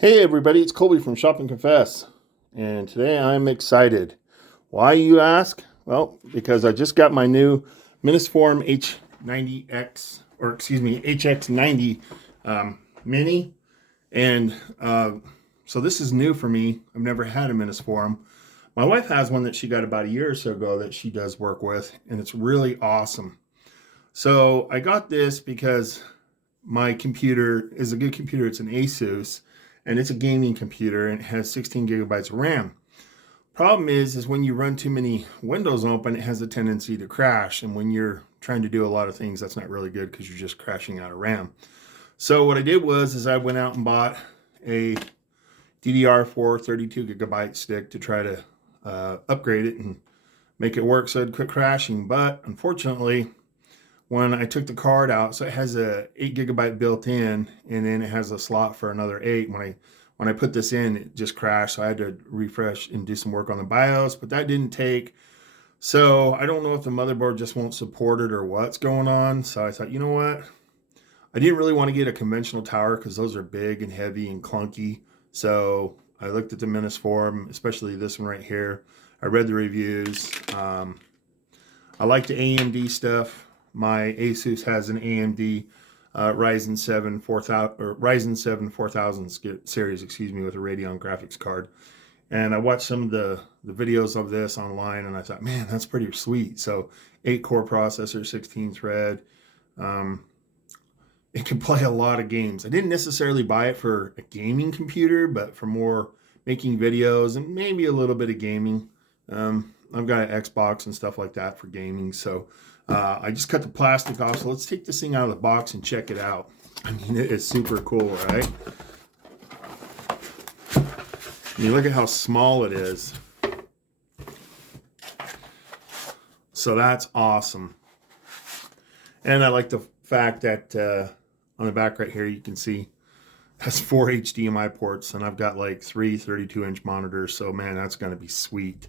Hey everybody, it's Colby from Shop and Confess, and today I'm excited. Why, you ask? Well, because I just got my new Minisforum H90X, or excuse me, HX90 Mini, and so this is new for me. I've never had a Minisforum. My wife has one that she got about a year or so ago that she does work with, and it's really awesome. So I got this because my computer is a good computer. It's an Asus, and it's a gaming computer, and it has 16 gigabytes of RAM. Problem is when you run too many windows open, it has a tendency to crash. And when you're trying to do a lot of things, that's not really good because you're just crashing out of RAM. So what I did was I went out and bought a DDR4 32 gigabyte stick to try to upgrade it and make it work so it'd quit crashing. But unfortunately, when I took the card out, so it has a 8 gigabyte built in, and then it has a slot for another 8. When I put this in, it just crashed, so I had to refresh and do some work on the BIOS, but that didn't take. So I don't know if the motherboard just won't support it or what's going on. So I thought, you know what? I didn't really want to get a conventional tower because those are big and heavy and clunky. So I looked at the Minisforum, especially this one right here. I read the reviews. I like the AMD stuff. My Asus has an AMD Ryzen 7 4000 or Ryzen 7 4000 series, excuse me, with a Radeon graphics card. And I watched some of the videos of this online, and I thought, man, that's pretty sweet. So 8-core processor, 16 thread. It can play a lot of games. I didn't necessarily buy it for a gaming computer, but for more making videos and maybe a little bit of gaming. I've got an Xbox and stuff like that for gaming. So I just cut the plastic off. So let's take this thing out of the box and check it out. I mean, it is super cool, right? I mean, look at how small it is. So that's awesome. And I like the fact that on the back right here, you can see has 4 HDMI ports, and I've got like 3 32-inch monitors. So man, that's going to be sweet.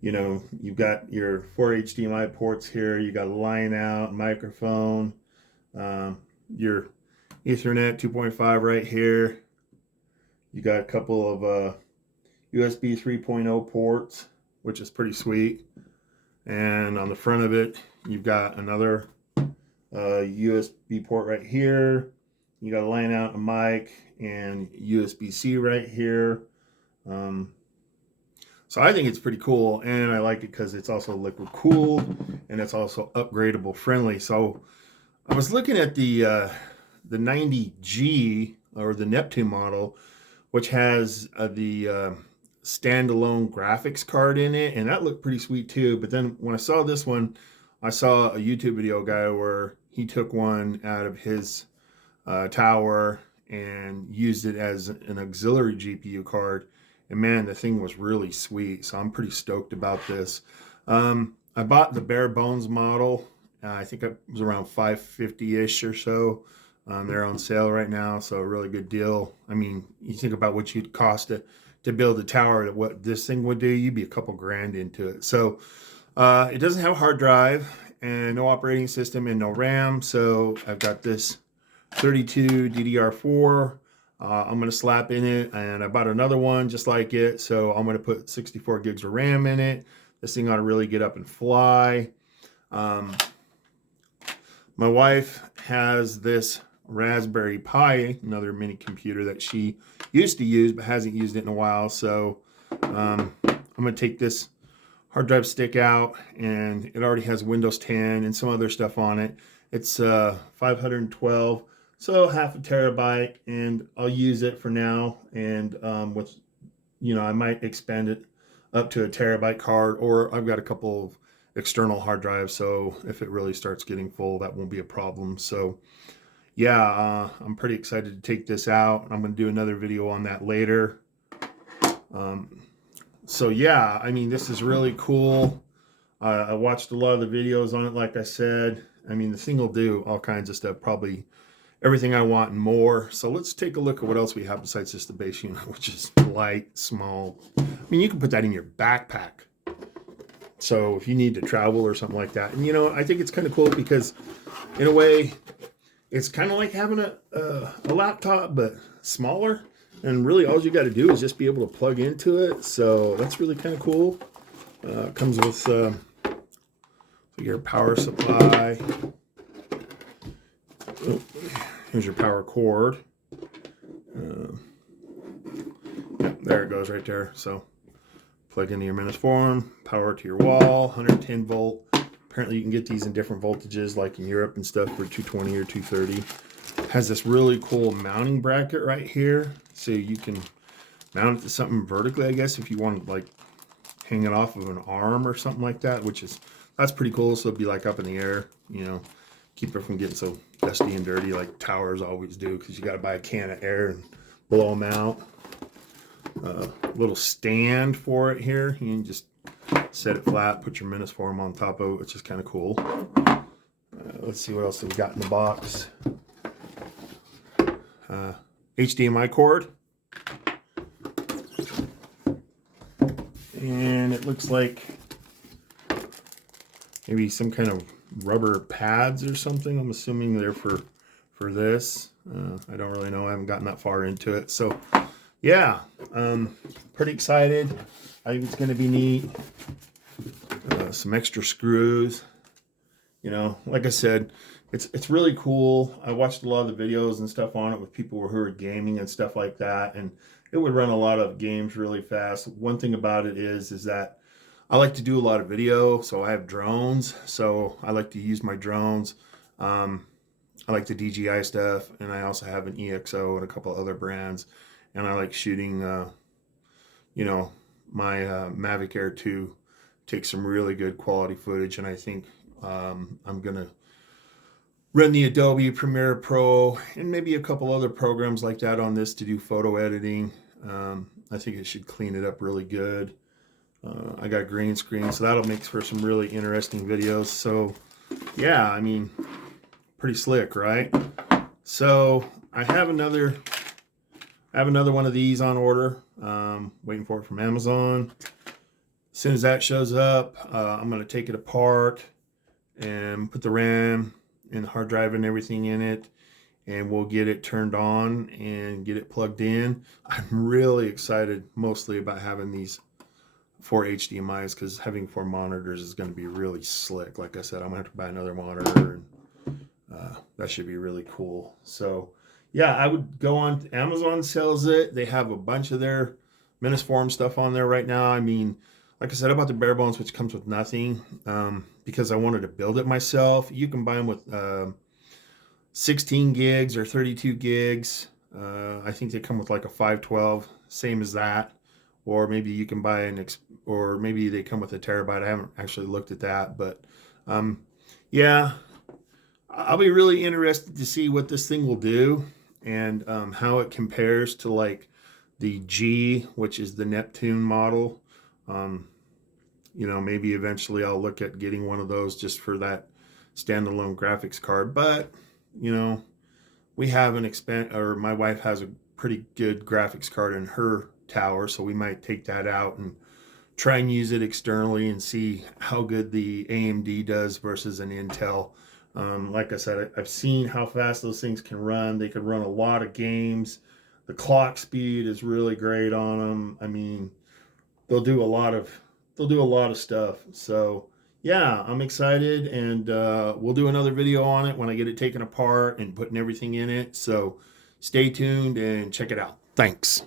You know, you've got your 4 HDMI ports here. You got a line out, microphone, your Ethernet 2.5 right here. You got a couple of USB 3.0 ports, which is pretty sweet. And on the front of it, you've got another USB port right here. You got a line out, a mic, and USB-C right here. So I think it's pretty cool, and I like it because it's also liquid cooled, and it's also upgradable friendly. So I was looking at the 90G, or the Neptune model, which has the standalone graphics card in it, and that looked pretty sweet too. But then when I saw this one, I saw a YouTube video guy where he took one out of his tower and used it as an auxiliary GPU card. And man, the thing was really sweet. So I'm pretty stoked about this. I bought the bare bones model. I think it was around $550-ish or so. They're on sale right now, so a really good deal. I mean, you think about what you'd cost to build a tower, what this thing would do, you'd be a couple grand into it. So it doesn't have a hard drive and no operating system and no RAM. So I've got this 32 DDR4. I'm going to slap in it, and I bought another one just like it. So I'm going to put 64 gigs of RAM in it. This thing ought to really get up and fly. My wife has this Raspberry Pi, another mini computer that she used to use but hasn't used it in a while. So I'm going to take this hard drive stick out, and it already has Windows 10 and some other stuff on it. It's 512, so half a terabyte, and I'll use it for now. And with, you know, I might expand it up to a terabyte card, or I've got a couple of external hard drives, so if it really starts getting full, that won't be a problem. So yeah, I'm pretty excited to take this out. I'm going to do another video on that later. So yeah, I mean, this is really cool. I watched a lot of the videos on it, like I said. I mean, the thing will do all kinds of stuff, probably everything I want and more. So let's take a look at what else we have besides just the base unit, which is light, small. I mean, you can put that in your backpack. So if you need to travel or something like that. And, you know, I think it's kind of cool because in a way, it's kind of like having a laptop, but smaller. And really, all you got to do is just be able to plug into it. So that's really kind of cool. It comes with your power supply. Oh, here's your power cord. Yep, there it goes right there. So plug into your Minisforum, power to your wall, 110 volt. Apparently you can get these in different voltages, like in Europe and stuff, for 220 or 230. Has this really cool mounting bracket right here, so you can mount it to something vertically, I guess, if you want to like hang it off of an arm or something like that, that's pretty cool. So it'd be like up in the air, you know, keep it from getting so dusty and dirty like towers always do, because you got to buy a can of air and blow them out. Little stand for it here. You can just set it flat, put your Minisforum on top of it, which is kind of cool. Let's see what else we got in the box. HDMI cord. And it looks like maybe some kind of rubber pads or something. I'm assuming they're for this. I don't really know. I haven't gotten that far into it. So yeah, pretty excited. I think it's going to be neat. Some extra screws. You know, like I said, it's really cool. I watched a lot of the videos and stuff on it with people who are gaming and stuff like that, and it would run a lot of games really fast. One thing about it is that I like to do a lot of video, so I have drones, so I like to use my drones. I like the DJI stuff, and I also have an EXO and a couple other brands, and I like shooting, you know, my Mavic Air 2 takes some really good quality footage, and I think I'm gonna run the Adobe Premiere Pro and maybe a couple other programs like that on this to do photo editing. I think it should clean it up really good. I got green screen, so that'll make for some really interesting videos. So yeah, I mean, pretty slick, right? So I have another one of these on order, waiting for it from Amazon. As soon as that shows up, I'm going to take it apart and put the RAM and the hard drive and everything in it, and we'll get it turned on and get it plugged in. I'm really excited mostly about having these 4 HDMIs, because having 4 monitors is going to be really slick. Like I said, I'm going to have to buy another monitor, and that should be really cool. So yeah, I would go on. Amazon sells it. They have a bunch of their Minisforum stuff on there right now. I mean, like I said about the bare bones, which comes with nothing, because I wanted to build it myself. You can buy them with 16 gigs or 32 gigs. I think they come with like a 512, same as that. Or maybe you can buy or maybe they come with a terabyte. I haven't actually looked at that, but yeah, I'll be really interested to see what this thing will do, and how it compares to like the G, which is the Neptune model. You know, maybe eventually I'll look at getting one of those just for that standalone graphics card. But you know, we have my wife has a pretty good graphics card in her tower, so we might take that out and try and use it externally and see how good the AMD does versus an Intel. Like I said, I've seen how fast those things can run. They can run a lot of games. The clock speed is really great on them. I mean, they'll do a lot of stuff. So yeah, I'm excited, and we'll do another video on it when I get it taken apart and putting everything in it. So stay tuned and check it out. Thanks.